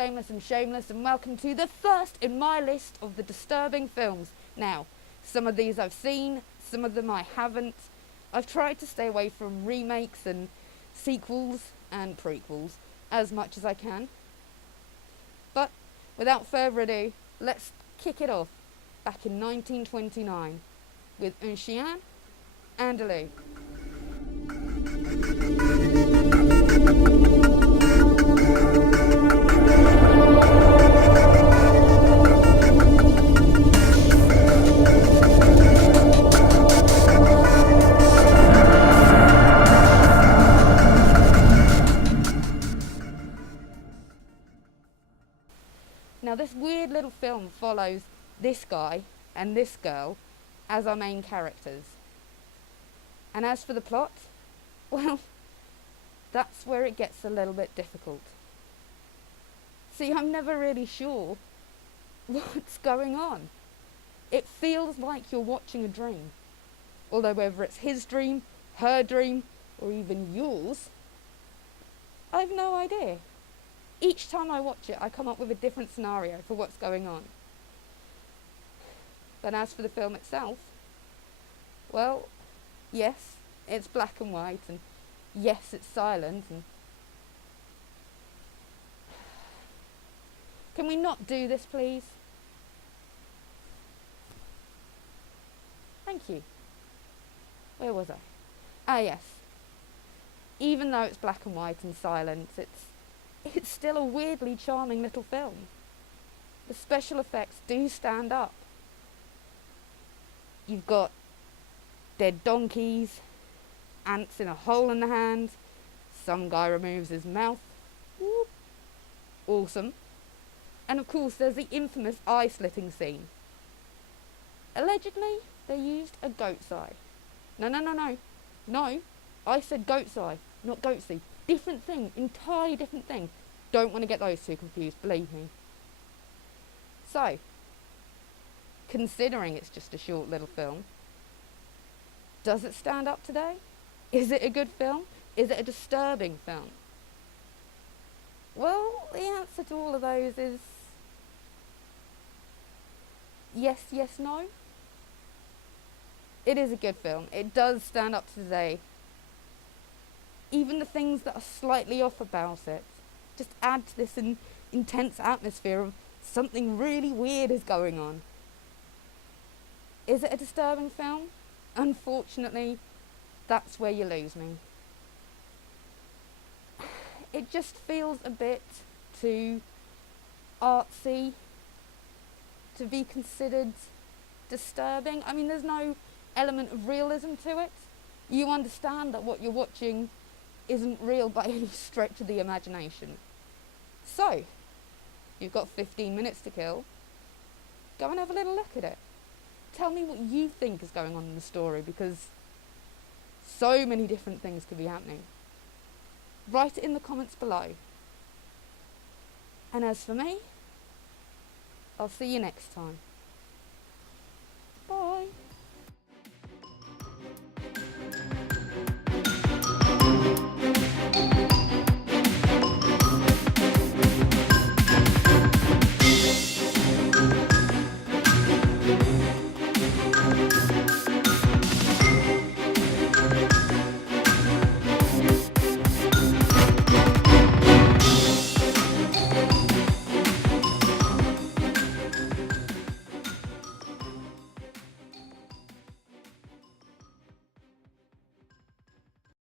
famous and shameless, and welcome to the first in my list of the disturbing films. Now, some of these I've seen, some of them I haven't. I've tried to stay away from remakes and sequels and prequels as much as I can. But without further ado, let's kick it off back in 1929 with Chien Andalou. Now, this weird little film follows this guy and this girl as our main characters. And as for the plot, well, that's where it gets a little bit difficult. See, I'm never really sure what's going on. It feels like you're watching a dream. Although whether it's his dream, her dream, or even yours, I've no idea. Each time I watch it, I come up with a different scenario for what's going on. But as for the film itself, well, yes, it's black and white, and yes, it's silent, and can we not do this, please? Thank you. Where was I? Ah, yes. Even though it's black and white and silent, it's still a weirdly charming little film. The special effects do stand up. You've got dead donkeys, ants in a hole in the hand, some guy removes his mouth. Whoop. Awesome. And of course there's the infamous eye-slitting scene. Allegedly, they used a goat's eye. No, I said goat's eye, not goat's eye. Different thing, entirely different thing. Don't want to get those two confused, believe me. So, considering it's just a short little film, does it stand up today? Is it a good film? Is it a disturbing film? Well, the answer to all of those is yes, no. It is a good film. It does stand up to today. Even the things that are slightly off about it just add to this intense atmosphere of something really weird is going on. Is it a disturbing film? Unfortunately, that's where you lose me. It just feels a bit too artsy to be considered disturbing. I mean, there's no element of realism to it. You understand that what you're watching isn't real by any stretch of the imagination. So, you've got 15 minutes to kill. Go and have a little look at it. Tell me what you think is going on in the story, because so many different things could be happening. Write it in the comments below. And as for me, I'll see you next time.